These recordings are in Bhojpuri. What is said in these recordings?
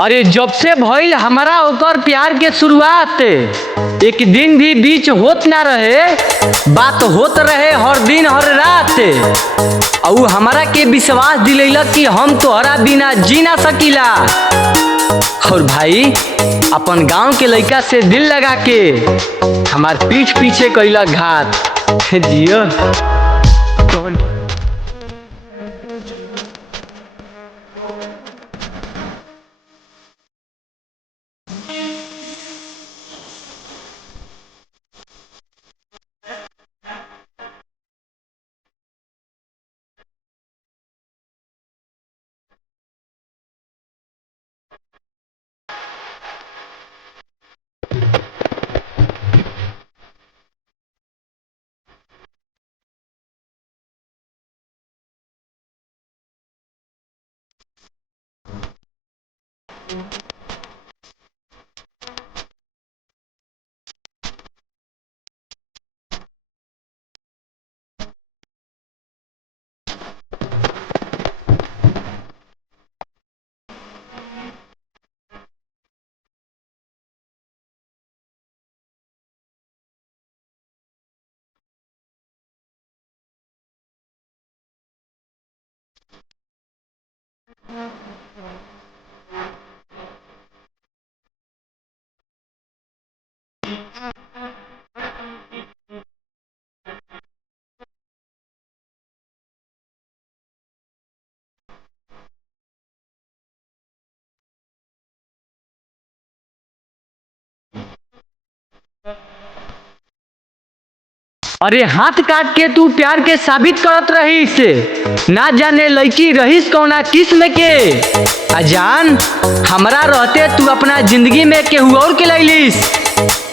अरे जब से भइल हमारा ओकर प्यार के शुरुआत, एक दिन भी बीच होत ना रहे, बात होत रहे हर दिन हर रात। और हमारा के विश्वास दिलैलक कि हम तोहरा बिना जी ना सकीला। और भाई अपन गांव के लड़का से दिल लगा के हमार पीठ पीछे कैला घात। जियो कौन अरे हाथ काट के तू प्यार के साबित करत रहीस। ना जाने लड़की रहीस कौना किस्म के। अजान हमरा रहते तू अपना जिंदगी में केहू और के लैलिस।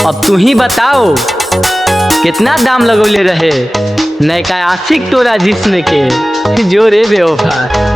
अब तू ही बताओ कितना दाम लगौले रहे नैका आशिक तोरा जिस्म के। जो रे बेवफा।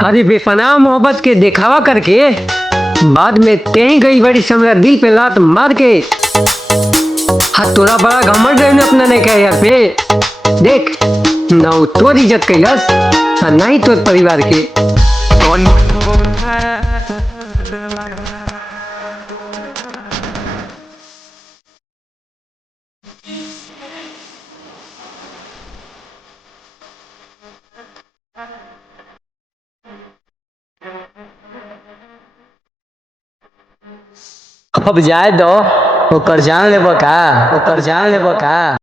अरे बेपनाह मोहब्बत के दिखावा करके बाद में तेही गई बड़ी समरा दिल पे लात मार के। हाँ तोरा बड़ा घमंड रहे अपना नहीं कहे यार पे। देख ना वो तोर इज्जत कैलस और ना ही तोर परिवार के। कौन अब जाए दो ओकर जान लेबो का।